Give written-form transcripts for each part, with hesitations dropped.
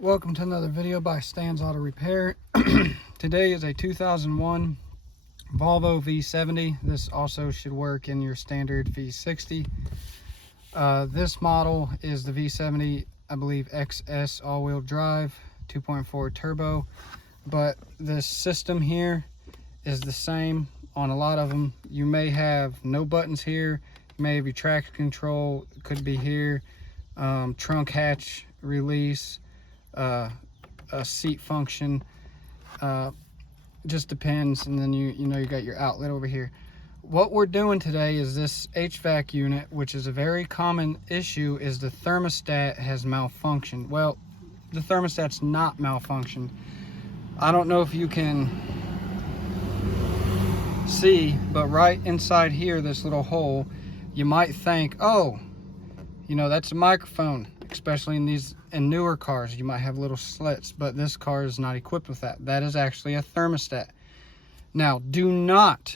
Welcome to another video by Stan's Auto Repair. Today is a 2001 Volvo V70. This also should work in your standard V60. This model is the V70, I believe XS all-wheel drive, 2.4 turbo. But this system here is the same on a lot of them. You may have no buttons here. You may have your traction control, could be here, trunk hatch release, a seat function, just depends. And then you got your outlet over here. What we're doing today is this HVAC unit, which is a very common issue, is the thermostat has malfunctioned. Well, the thermostat's not malfunctioned. I don't know if you can see, but right inside here, this little hole, you might think, oh, that's a microphone. Especially in newer cars, you might have little slits, but this car is not equipped with that. That is actually a thermostat. Now, do not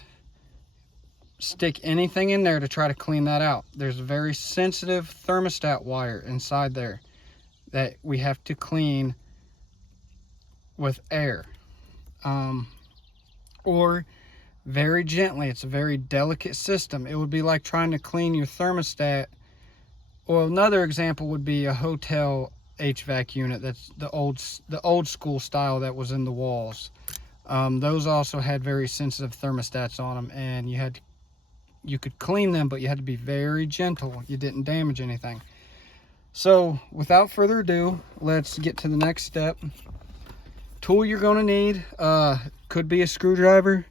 stick anything in there to try to clean that out. There's a very sensitive thermostat wire inside there that we have to clean with air, or very gently. It's a very delicate system. It would be like trying to clean your thermostat. Well, another example would be a hotel HVAC unit. That's the old school style that was in the walls. Those also had very sensitive thermostats on them, and you could clean them, but you had to be very gentle. You didn't damage anything. So without further ado, let's get to the next step. Tool you're going to need could be a screwdriver,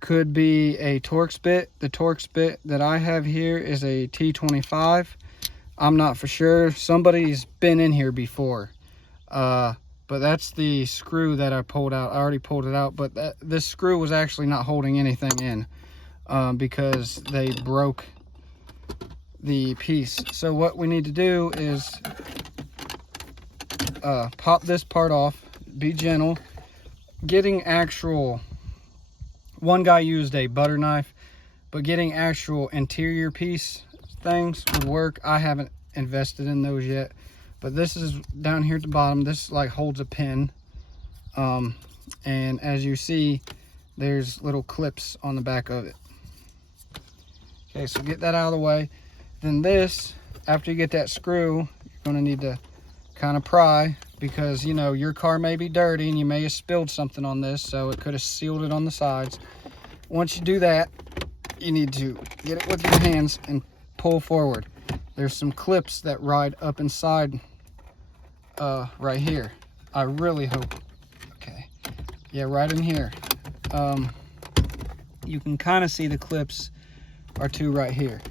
could be a Torx bit. The Torx bit that I have here is a T25. I'm not for sure. Somebody's been in here before. But that's the screw that I pulled out. I already pulled it out, but this screw was actually not holding anything in because they broke the piece. So what we need to do is pop this part off. Be gentle. Getting actual... One guy used a butter knife, but getting actual interior piece things would work. I haven't invested in those yet, but this is down here at the bottom. This like holds a pin, and as you see, there's little clips on the back of it. Okay, so get that out of the way. Then this, after you get that screw, you're going to need to kind of pry, because your car may be dirty and you may have spilled something on this, so it could have sealed it on the sides. Once you do that, you need to get it with your hands and pull forward. There's some clips that ride up inside right here. I really hope, okay, yeah, right in here. You can kind of see the clips are two right here.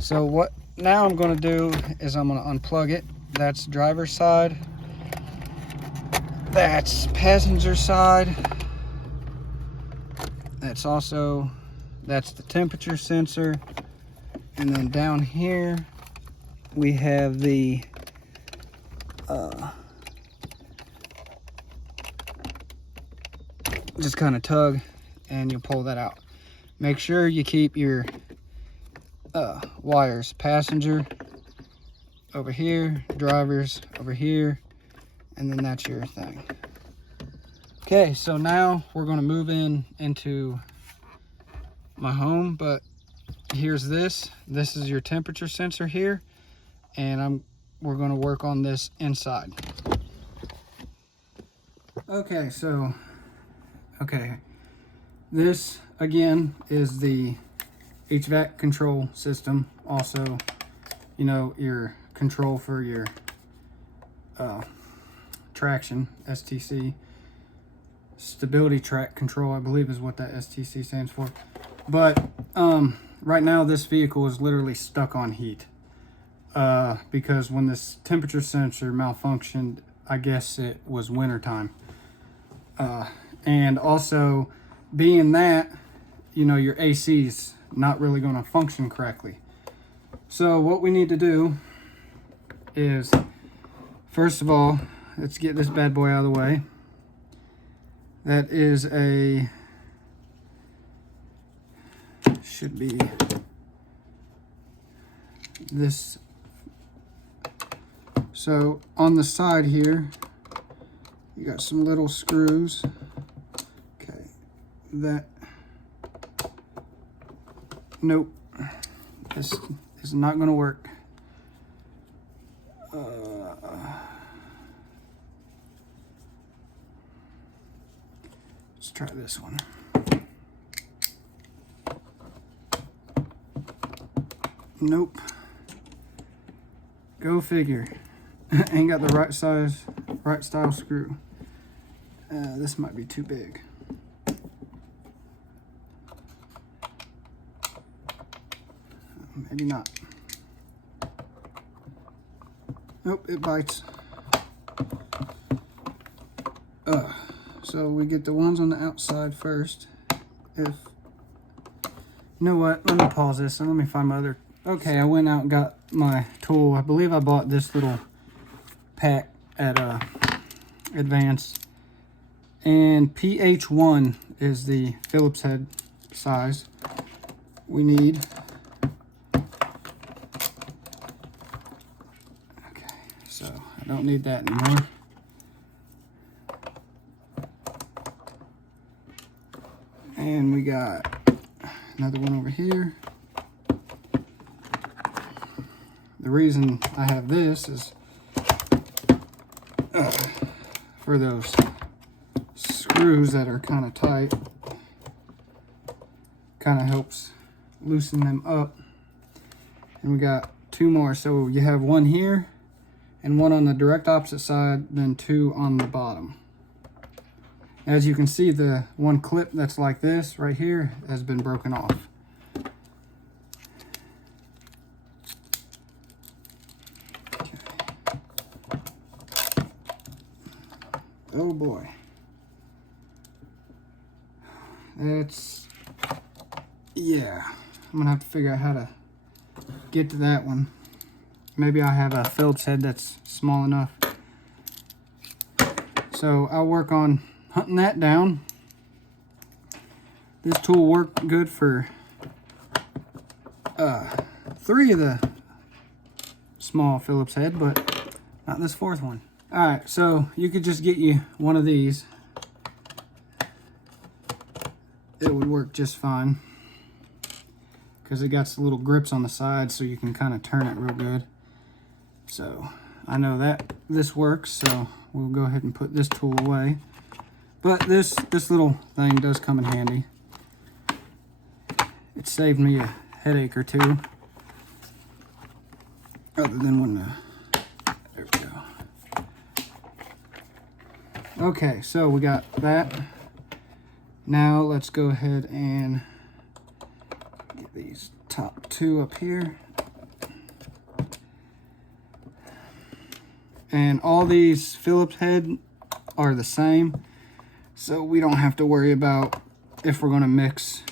So what now I'm going to do is I'm going to unplug it. That's driver's side, that's passenger side, that's the temperature sensor. And then down here, we have the just kind of tug and you pull that out. Make sure you keep your wires, passenger over here, drivers over here, and then that's your thing. Okay, so now we're going to move into my home, but here's this is your temperature sensor here, and we're going to work on this inside. Okay, so this again is the HVAC control system. Also, your control for your traction, STC, stability track control, I believe is what that STC stands for. But right now this vehicle is literally stuck on heat because when this temperature sensor malfunctioned, I guess it was winter time, and also being that your AC's not really going to function correctly. So what we need to do is, first of all, let's get this bad boy out of the way. That is should be this. So on the side here, You got some little screws. Okay, that, nope, this is not going to work. Let's try this one. Nope. Go figure. Ain't got the right size, right style screw. This might be too big. Maybe not. Nope, it bites. So we get the ones on the outside first. You know what? Let me pause this and let me find my other. Okay, I went out and got my tool. I believe I bought this little pack at Advanced. And PH1 is the Phillips head size we need. Okay, so I don't need that anymore. And we got another one over here. The reason I have this is for those screws that are kind of tight. Kind of helps loosen them up. And we got two more. So you have one here and one on the direct opposite side, then two on the bottom. As you can see, the one clip that's like this right here has been broken off. Okay. Oh boy. Yeah, I'm gonna have to figure out how to get to that one. Maybe I have a Phillips head that's small enough. So I'll work on hunting that down. This tool worked good for 3 of the small Phillips head, but not this 4th one. Alright, so you could just get you one of these. It would work just fine, because it got some little grips on the side so you can kind of turn it real good. So I know that this works, so we'll go ahead and put this tool away. But this little thing does come in handy. It saved me a headache or two. Other than when there we go. Okay, so we got that. Now let's go ahead and get these top 2 up here. And all these Phillips head are the same, so we don't have to worry about if we're going to mix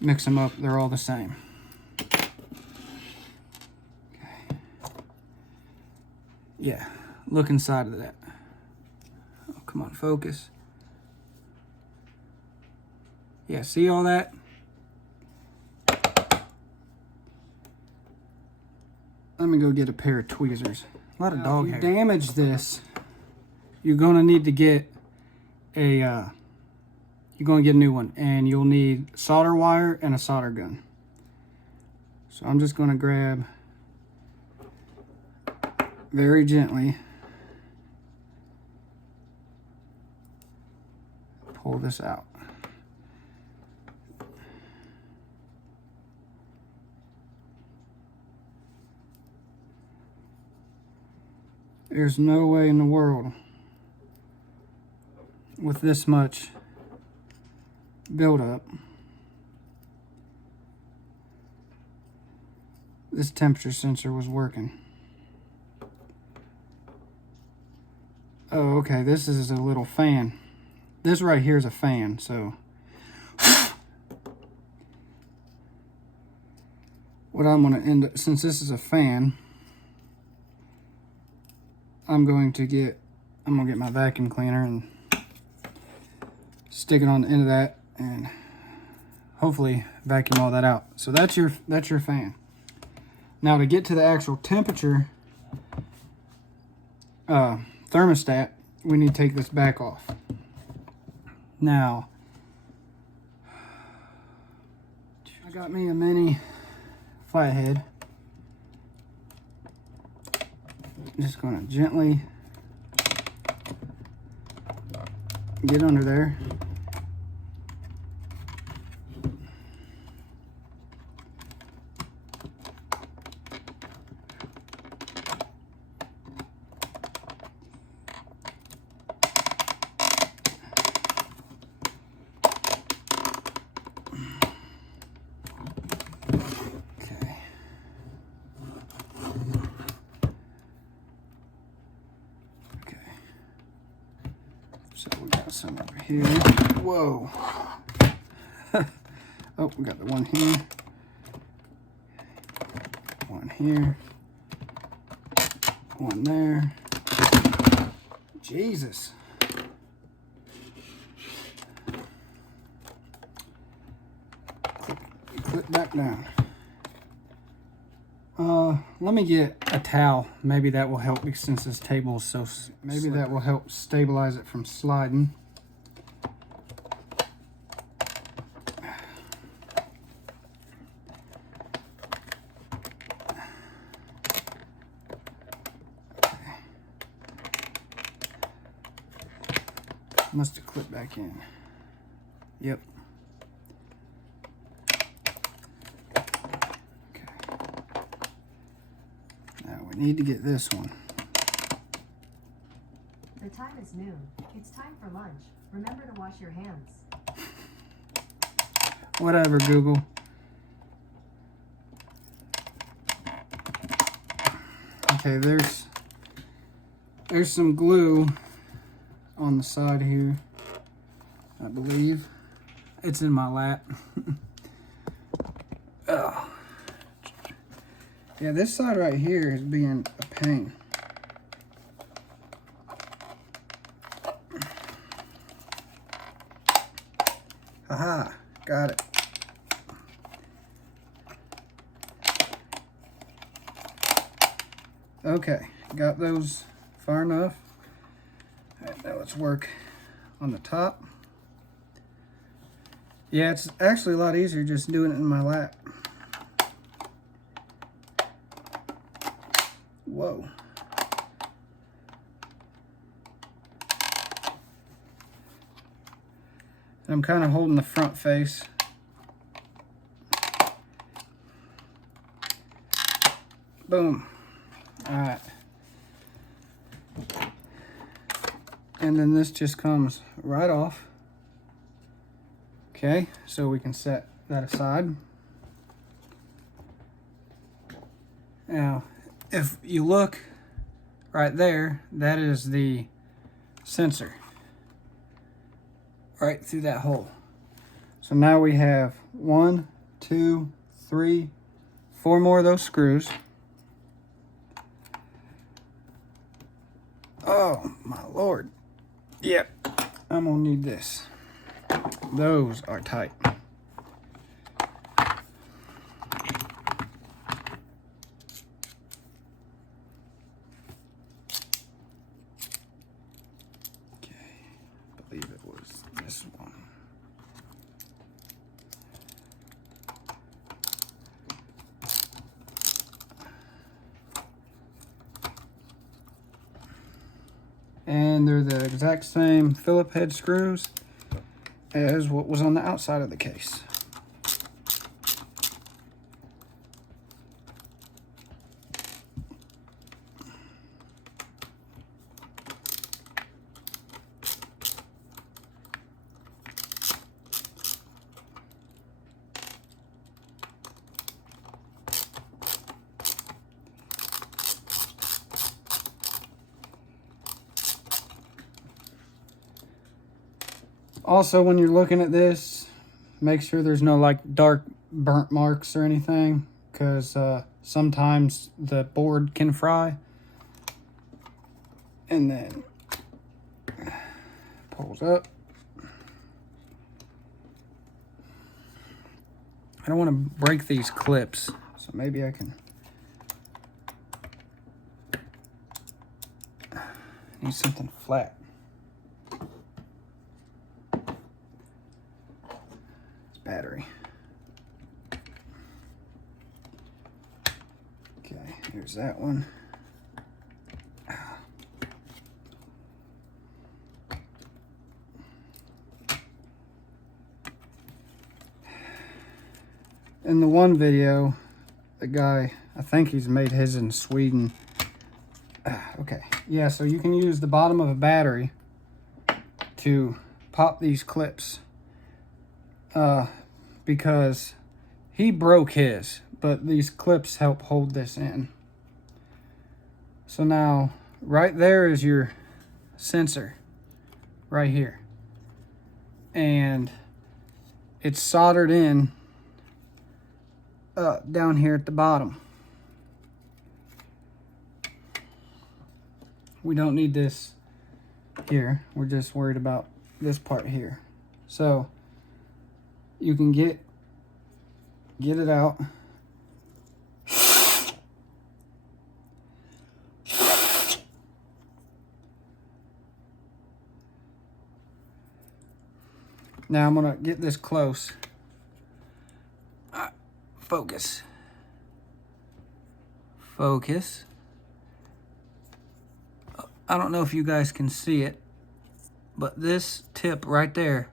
them up. They're all the same. Okay. Yeah, look inside of that. Oh, come on, focus. Yeah, see all that? Let me go get a pair of tweezers. A lot of dog hair. If you damage this, you're going to need to get a new one, and you'll need solder wire and a solder gun. So I'm just going to grab very gently, pull this out. There's no way in the world with this much buildup this temperature sensor was working. Oh, okay, this is a little fan. This right here is a fan, so what I'm going to end up, since this is a fan, I'm going to get my vacuum cleaner and stick it on the end of that and hopefully vacuum all that out. So that's your fan. Now to get to the actual temperature thermostat, we need to take this back off. Now, I got me a mini flathead. Just gonna gently get under there. So we got some over here. Whoa. Oh, we got the one here. One here. One there. Jesus. Clip back down. Let me get a towel. Maybe that will help me since this table is so maybe that will help stabilize it from sliding. Must have clipped back in. Yep. Need to get this one. The time is noon. It's time for lunch. Remember to wash your hands. Whatever, Google. Okay, there's some glue on the side here. I believe it's in my lap. Oh. Yeah, this side right here is being a pain. Haha, got it. Okay, got those far enough. All right, now let's work on the top. Yeah, it's actually a lot easier just doing it in my lap. Whoa. I'm kind of holding the front face. Boom. All right. And then this just comes right off. Okay, so we can set that aside. Now, if you look right there, that is the sensor right through that hole. So now we have 1, 2, 3, 4 more of those screws. Oh my Lord. Yep, I'm gonna need this. Those are tight. It was this one. And they're the exact same Phillip head screws as what was on the outside of the case. Also, when you're looking at this, make sure there's no like dark burnt marks or anything, because sometimes the board can fry. And then pulls up. I don't want to break these clips, so maybe I can. Need something flat. Here's that one. In the one video, the guy, I think he's made his in Sweden. Okay, yeah, so you can use the bottom of a battery to pop these clips because he broke his, but these clips help hold this in. So now, right there is your sensor, right here. And it's soldered in down here at the bottom. We don't need this here. We're just worried about this part here. So you can get it out. Now I'm gonna get this close. Focus. Focus. I don't know if you guys can see it, but this tip right there,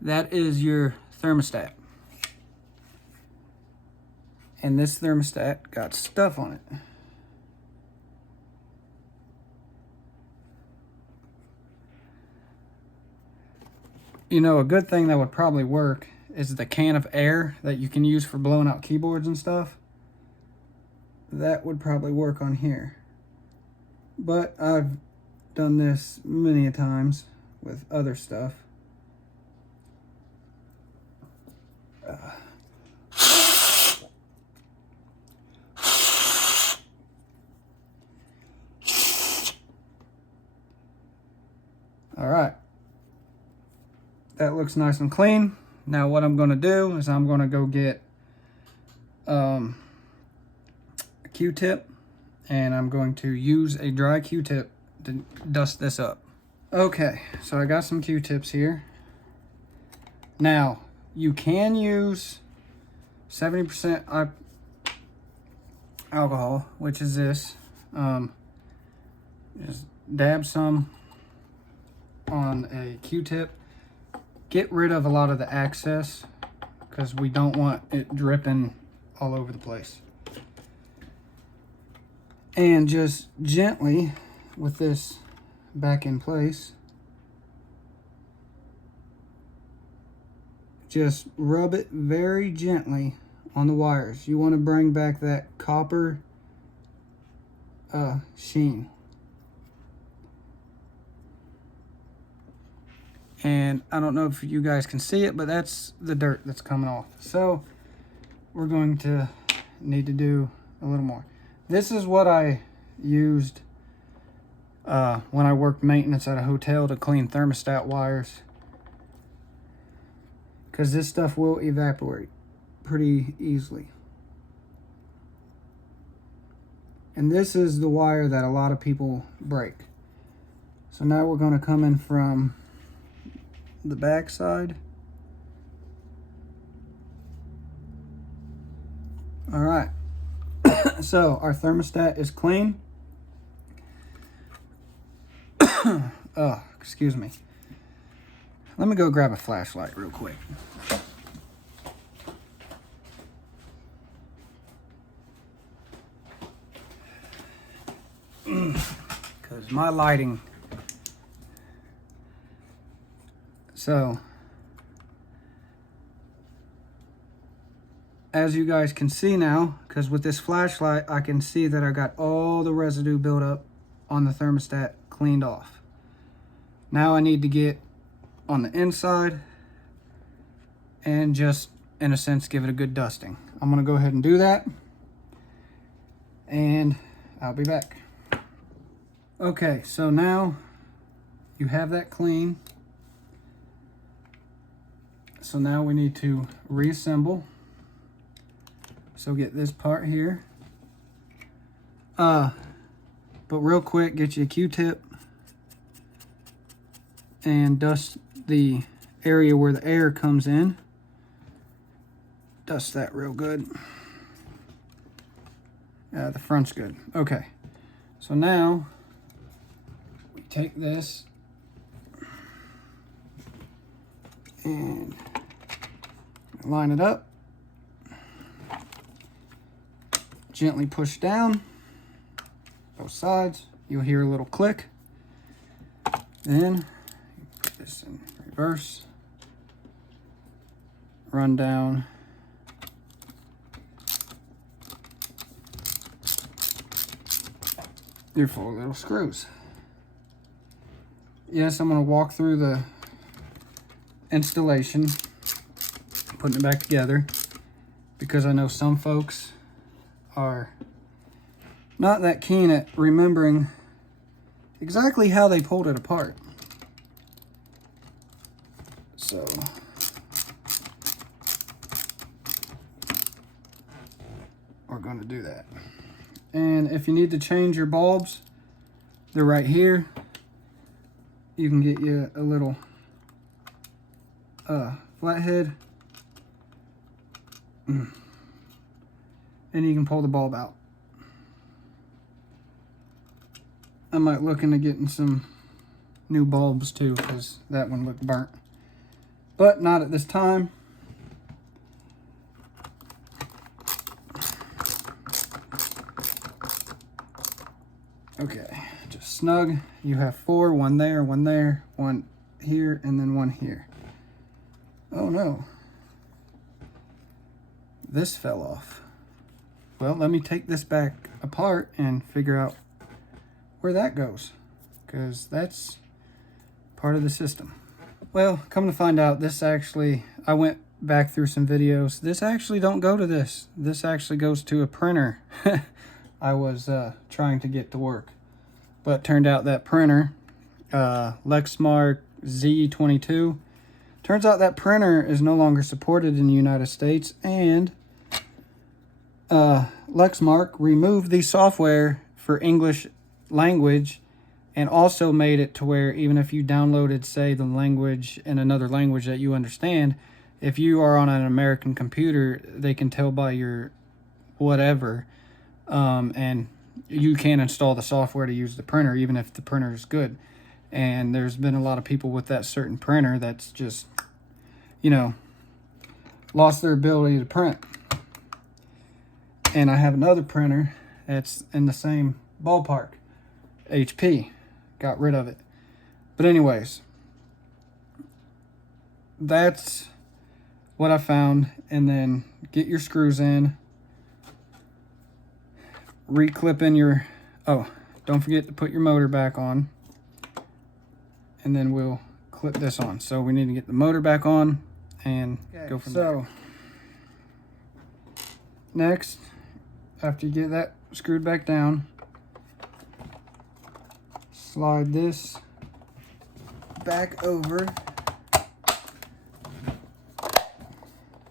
that is your thermostat. And this thermostat got stuff on it. You know, a good thing that would probably work is the can of air that you can use for blowing out keyboards and stuff. That would probably work on here. But I've done this many a times with other stuff. All right. That looks nice and clean. Now what I'm going to do is I'm going to go get a Q-tip, and I'm going to use a dry Q-tip to dust this up. Okay, so I got some Q-tips here. Now, you can use 70% alcohol, which is this. Just dab some on a Q-tip. Get rid of a lot of the excess because we don't want it dripping all over the place. And just gently, with this back in place, just rub it very gently on the wires. You want to bring back that copper sheen. And I don't know if you guys can see it, but that's the dirt that's coming off. So we're going to need to do a little more. This is what I used when I worked maintenance at a hotel to clean thermostat wires, because this stuff will evaporate pretty easily. And this is the wire that a lot of people break. So now we're going to come in from the back side. All right. So our thermostat is clean. Oh, excuse me. Let me go grab a flashlight real quick. Because my lighting. So, as you guys can see now, because with this flashlight, I can see that I got all the residue built up on the thermostat cleaned off. Now I need to get on the inside and just, in a sense, give it a good dusting. I'm going to go ahead and do that, and I'll be back. Okay, so now you have that clean. So now we need to reassemble. So get this part here. But real quick, get you a Q-tip and dust the area where the air comes in. Dust that real good. The front's good. Okay, so now we take this and line it up. Gently push down both sides. You'll hear a little click. Then put this in reverse. Run down. Your 4 little screws. Yes, I'm going to walk through the installation, putting it back together, because I know some folks are not that keen at remembering exactly how they pulled it apart. So we're going to do that. And if you need to change your bulbs, they're right here. You can get you a little flathead, and you can pull the bulb out. I might look into getting some new bulbs too, because that one looked burnt, but not at this time. Okay, just snug. You have 4, one there, one here, and then one here. Oh no, this fell off. Well, let me take this back apart and figure out where that goes, because that's part of the system. Well, come to find out, this actually, I went back through some videos. This actually don't go to this. This actually goes to a printer I was trying to get to work. But turned out that printer, Lexmark Z22, turns out that printer is no longer supported in the United States, and Lexmark removed the software for English language, and also made it to where even if you downloaded, say, the language in another language that you understand, if you are on an American computer, they can tell by your whatever, and you can't install the software to use the printer, even if the printer is good. And there's been a lot of people with that certain printer that's just, you know, lost their ability to print. And I have another printer that's in the same ballpark, HP. Got rid of it. But anyways, that's what I found. And then get your screws in. Reclip in your, oh, don't forget to put your motor back on. And then we'll clip this on. So we need to get the motor back on and go from there. Next, after you get that screwed back down, slide this back over,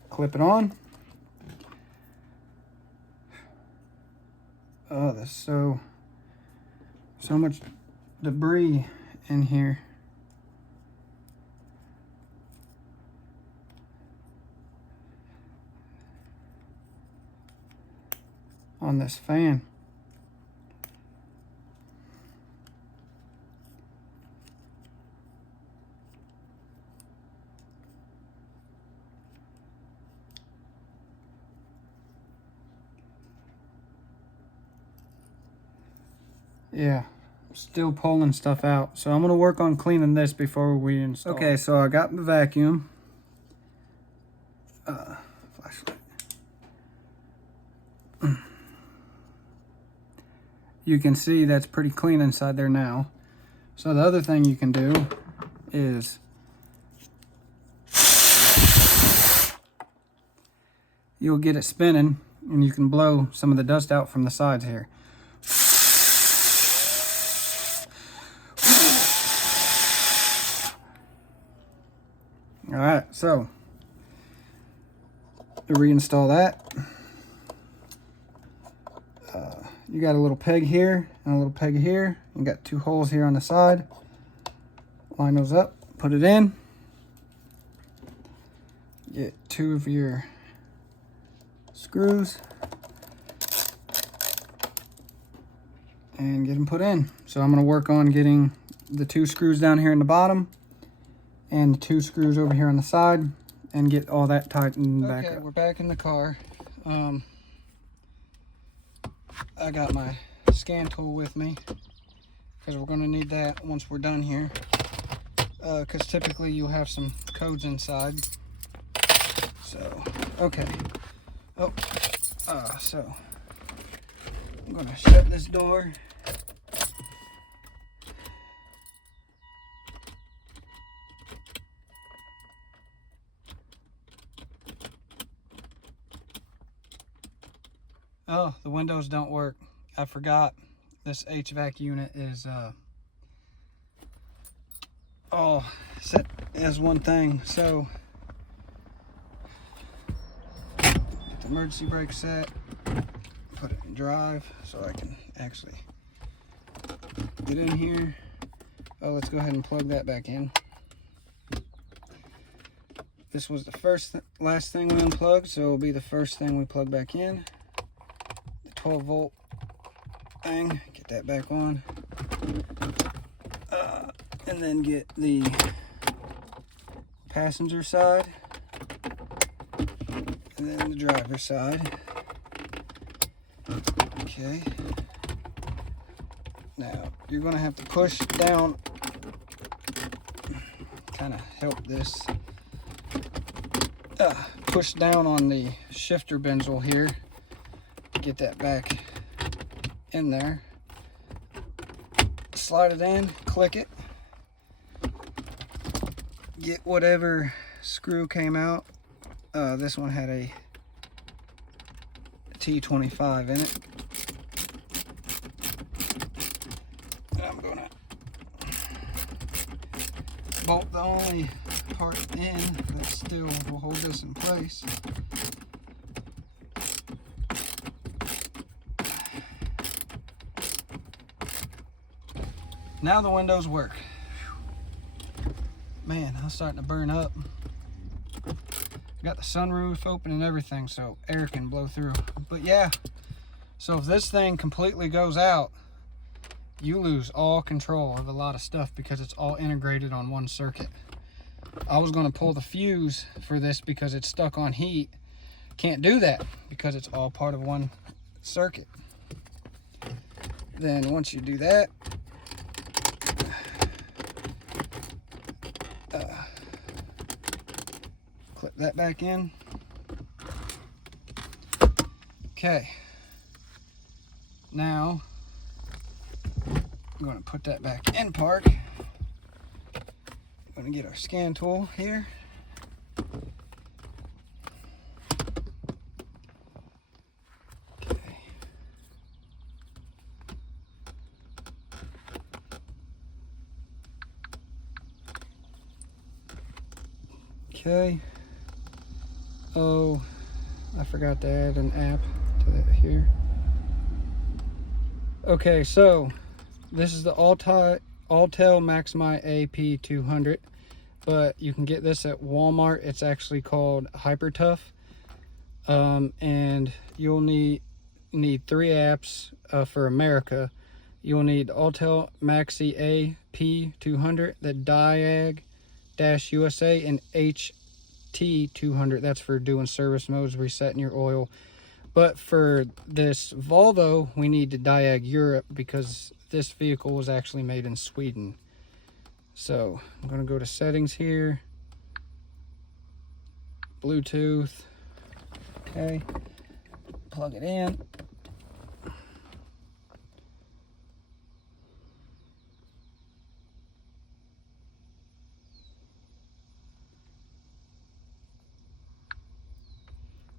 clip it on. Oh, there's so much debris in here. On this fan. Yeah, still pulling stuff out. So I'm going to work on cleaning this before we install. Okay, so I got the vacuum. Flashlight. You can see that's pretty clean inside there now. So the other thing you can do is you'll get it spinning, and you can blow some of the dust out from the sides here. All right, so to reinstall that, you got a little peg here and a little peg here. You got 2 holes here on the side. Line those up, put it in. Get 2 of your screws. and get them put in. So I'm going to work on getting the 2 screws down here in the bottom and the 2 screws over here on the side and get all that tightened back up. Okay, we're back in the car. I got my scan tool with me because we're going to need that once we're done here, because typically you'll have some codes inside. So okay, so I'm going to shut this door. Oh, the windows don't work. I forgot this HVAC unit is all set as one thing. So get the emergency brake set, put it in drive so I can actually get in here. Oh, let's go ahead and plug that back in. This was the last thing we unplugged, so it'll be the first thing we plug back in. 12 volt thing, get that back on, and then get the passenger side and then the driver's side. Okay, now you're going to have to push down, kind of help this, push down on the shifter benzel here. Get that back in there, slide it in, click it, get whatever screw came out. This one had a T25 in it, and I'm gonna bolt the only part in that still will hold this in place. Now the windows work. Man, I'm starting to burn up. Got the sunroof open and everything, so air can blow through. But yeah, so if this thing completely goes out, you lose all control of a lot of stuff because it's all integrated on one circuit. I was going to pull the fuse for this because it's stuck on heat. Can't do that because it's all part of one circuit. Then once you do that, clip that back in. Okay, now I'm going to put that back in park. I'm going to get our scan tool here. Okay. Oh, I forgot to add an app to that here. Okay, so this is the Altel Maximi AP200, but you can get this at Walmart. It's actually called Hyper Tough, and you'll need 3 apps for America. You'll need Altel Maxi AP200, the Diag-USA, and HT200. That's for doing service modes, resetting your oil. But for this Volvo, we need to Diag Europe because this vehicle was actually made in Sweden. So I'm going to go to settings here, Bluetooth. Okay, plug it in.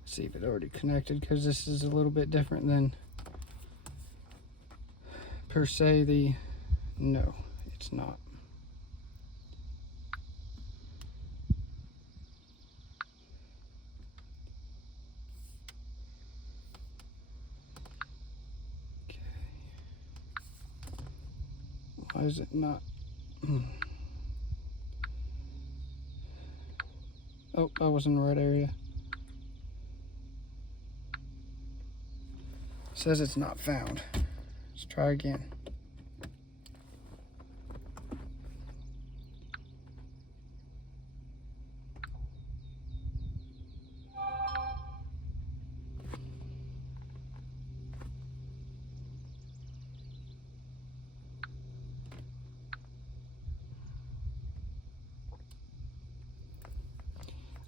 See if it already connected, because this is a little bit different than per se the, no, it's not. Okay. Why is it not? Oh, I was in the right area. Says it's not found. Let's try again.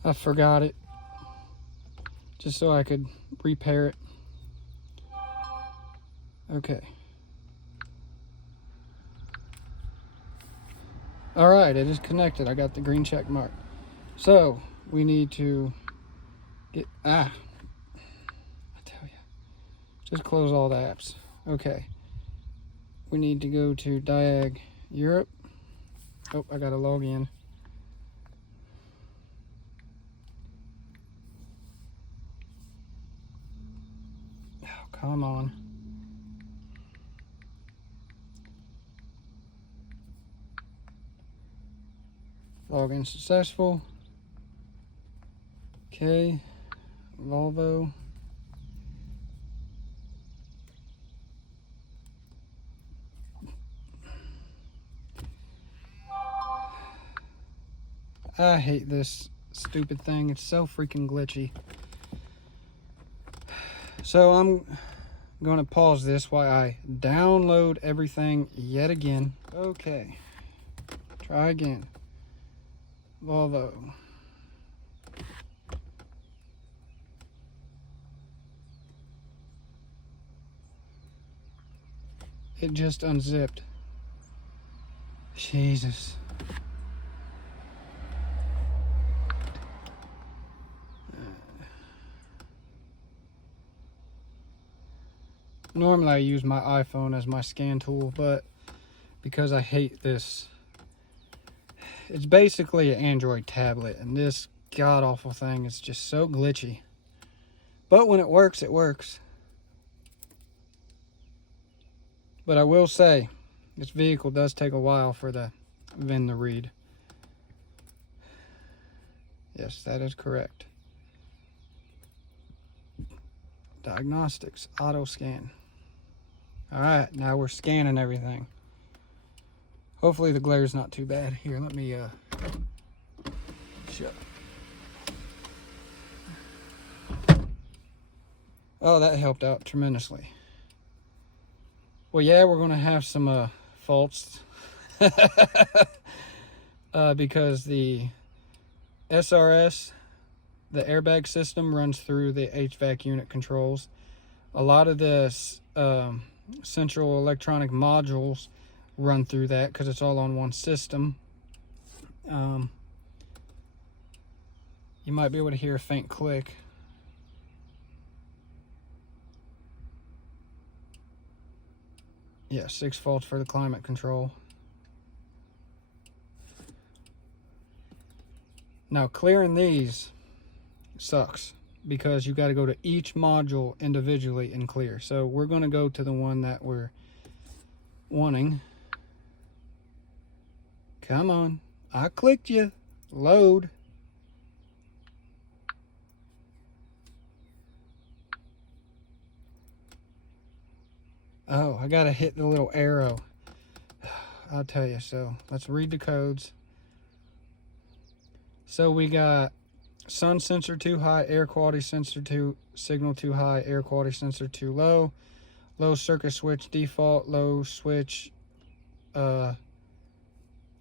I forgot it, just so I could repair it. Okay. All right, it is connected. I got the green check mark. So we need to get, I tell you, just close all the apps. Okay. We need to go to Diag Europe. Oh, I gotta log in. Oh, come on. Login successful. Okay. Volvo. I hate this stupid thing. It's so freaking glitchy. So I'm going to pause this while I download everything yet again. Okay. Try again. Volvo. It just unzipped. Jesus. Normally I use my iPhone as my scan tool, but because I hate this, it's basically an Android tablet, and this god-awful thing is just so glitchy. But when it works, it works. But I will say, this vehicle does take a while for the VIN to read. Yes, that is correct. Diagnostics, auto scan. Alright, now we're scanning everything. Hopefully the glare is not too bad. Here, let me shut. Oh, that helped out tremendously. Well, yeah, we're going to have some faults. Because the SRS, the airbag system, runs through the HVAC unit controls. A lot of the central electronic modules run through that because it's all on one system. You might be able to hear a faint click. Yeah, 6 faults for the climate control. Now clearing these sucks because you got to go to each module individually and clear. So we're going to go to the one that we're wanting. Come on, I clicked you. Load. Oh, I gotta hit the little arrow. I'll tell you. So let's read the codes. So we got sun sensor too high, air quality sensor signal too high, air quality sensor too low, low circuit switch default, low switch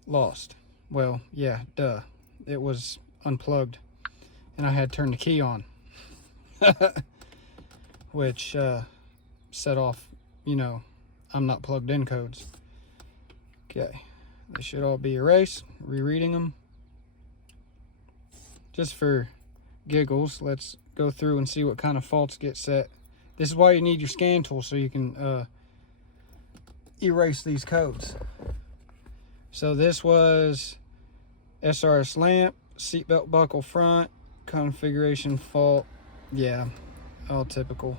lost. Well, yeah, duh. It was unplugged and I had turned the key on. Which set off, I'm not plugged in codes. Okay, they should all be erased. Rereading them. Just for giggles, let's go through and see what kind of faults get set. This is why you need your scan tool, so you can erase these codes. So this was SRS lamp, seatbelt buckle front, configuration fault. Yeah, all typical.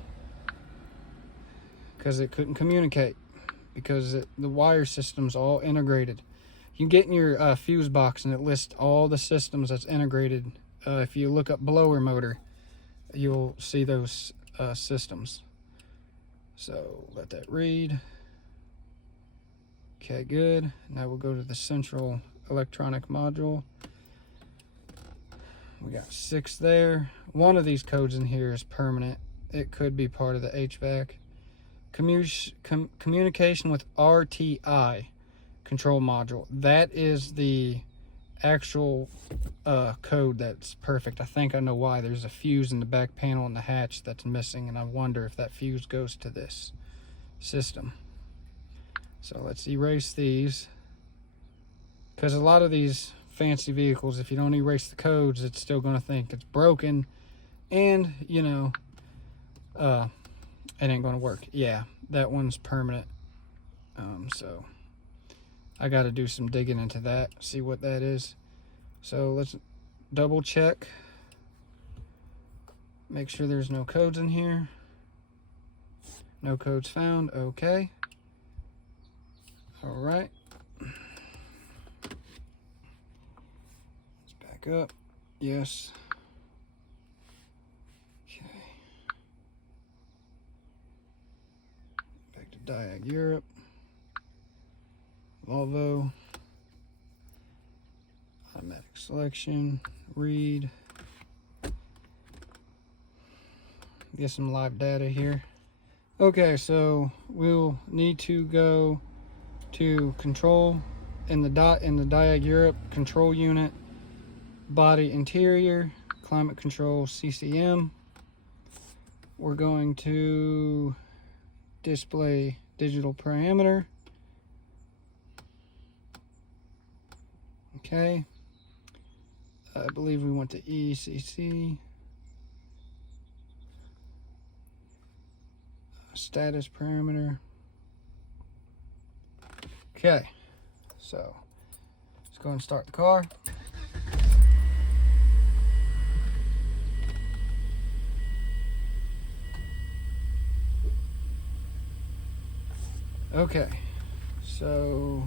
Because it couldn't communicate. Because the wire system's all integrated. You get in your fuse box and it lists all the systems that's integrated. If you look up blower motor, you'll see those systems. So let that read. Okay, good. Now we'll go to the central electronic module. We got 6 there. One of these codes in here is permanent. It could be part of the HVAC. Communication with RTI control module. That is the actual code that's perfect. I think I know why. There's a fuse in the back panel and the hatch that's missing, and I wonder if that fuse goes to this system. So let's erase these, because a lot of these fancy vehicles, if you don't erase the codes, it's still going to think it's broken, and you know, it ain't going to work. Yeah, that one's permanent. So I got to do some digging into that, see what that is. So let's double check, make sure there's no codes in here. No codes found. Okay. All right. Let's back up. Yes. Okay. Back to Diag Europe. Volvo. Automatic selection. Read. Get some live data here. Okay, so we'll need to go to control in the Diag Europe control unit, body interior, climate control CCM. We're going to display digital parameter. Okay, I believe we went to ECC. Status parameter. Okay, so let's go and start the car. Okay, so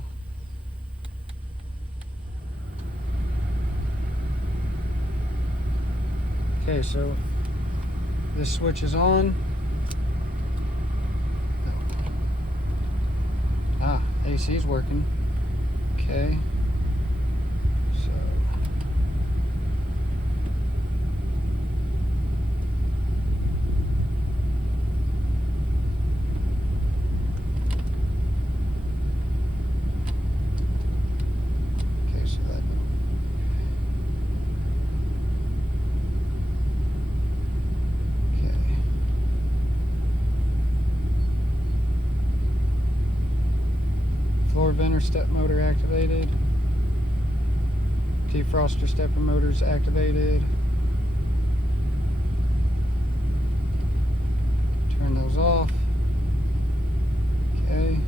this switch is on. AC is working. Okay. So that. Okay. Floor venter step motor activated. Defroster stepper motors activated. Turn those off. Okay.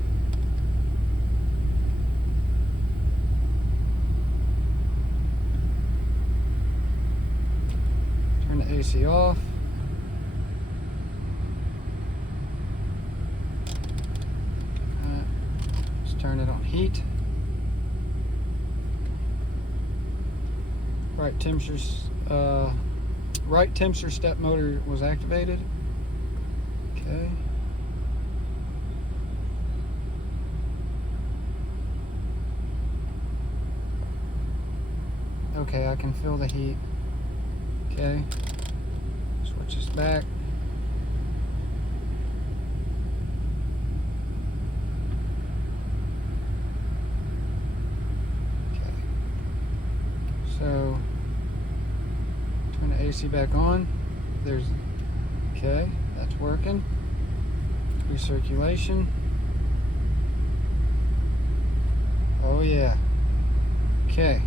Turn the AC off. Turn it on heat. Right temperature step motor was activated. Okay. Okay, I can feel the heat. Okay. Switch this back. So turn the AC back on. Okay, that's working. Recirculation. Oh yeah. Okay.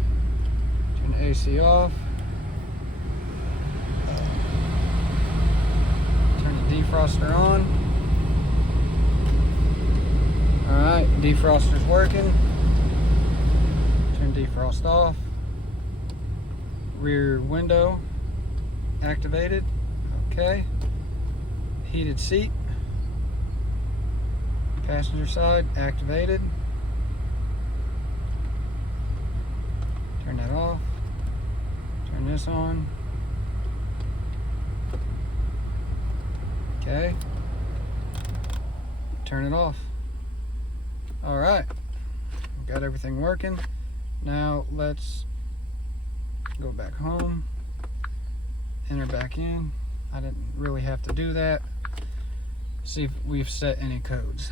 Turn the AC off. Turn the defroster on. Alright, defroster's working. Turn defrost off. Rear window activated. Okay. Heated seat. Passenger side activated. Turn that off. Turn this on. Okay. Turn it off. All right. got everything working. Now let's go back home, enter back in. I didn't really have to do that. See if we've set any codes.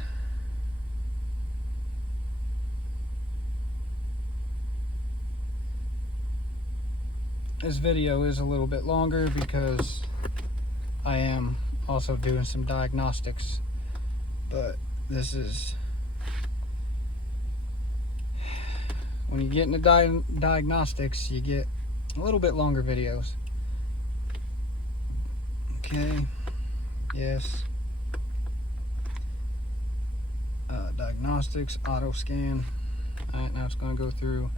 This video is a little bit longer because I am also doing some diagnostics, but this is, when you get into diagnostics, you get a little bit longer videos. Okay, yes. Diagnostics, auto scan. Alright, now it's going to go through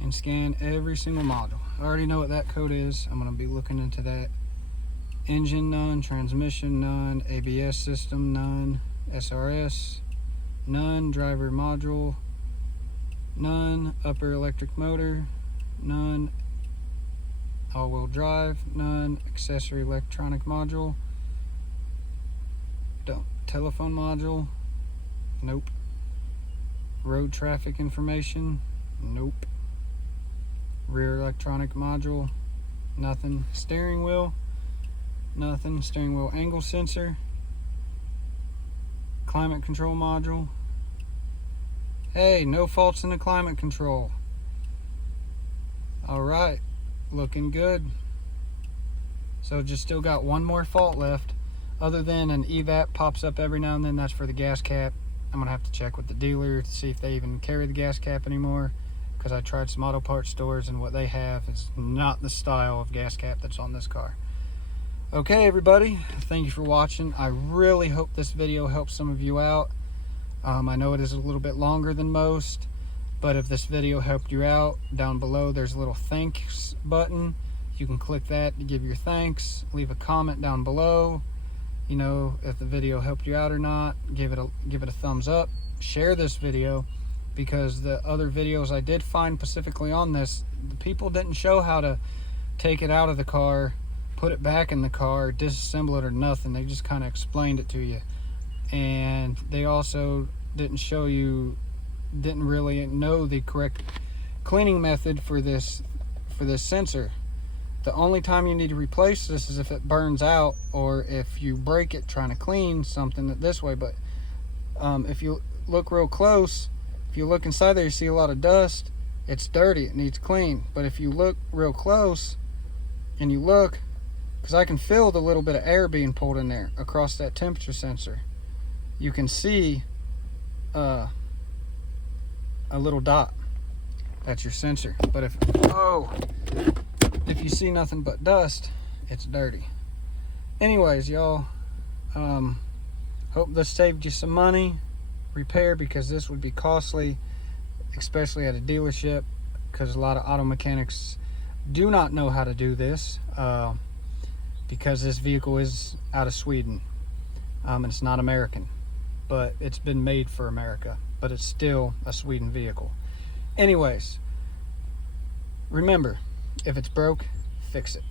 and scan every single module. I already know what that code is. I'm going to be looking into that. Engine, none. Transmission, none. ABS system, none. SRS, none. Driver module, none. Upper electric motor, none. All-wheel drive, none. Accessory electronic module, don't. Telephone module, nope. Road traffic information, nope. Rear electronic module, nothing. Steering wheel, nothing. Steering wheel angle sensor. Climate control module. Hey, no faults in the climate control. Alright, looking good. So just still got one more fault left, other than an evap pops up every now and then. That's for the gas cap. I'm gonna have to check with the dealer to see if they even carry the gas cap anymore, because I tried some auto parts stores and what they have is not the style of gas cap that's on this car. Okay, everybody, thank you for watching. I really hope this video helps some of you out. I know it is a little bit longer than most, but if this video helped you out, down below there's a little thanks button. You can click that to give your thanks. Leave a comment down below. You know, if the video helped you out or not. Give it a thumbs up. Share this video, because the other videos I did find specifically on this, the people didn't show how to take it out of the car, put it back in the car, disassemble it or nothing. They just kind of explained it to you. And they also didn't really know the correct cleaning method for this sensor. The only time you need to replace this is if it burns out, or if you break it trying to clean something this way. But if you look real close, if you look inside there, you see a lot of dust. It's dirty, it needs clean. But if you look real close and you look, because I can feel the little bit of air being pulled in there across that temperature sensor, you can see a little dot. That's your sensor. But if you see nothing but dust, it's dirty. Anyways, y'all, hope this saved you some money repair, because this would be costly, especially at a dealership, because a lot of auto mechanics do not know how to do this, because this vehicle is out of Sweden, and it's not American, but it's been made for America, but it's still a Sweden vehicle. Anyways, remember, if it's broke, fix it.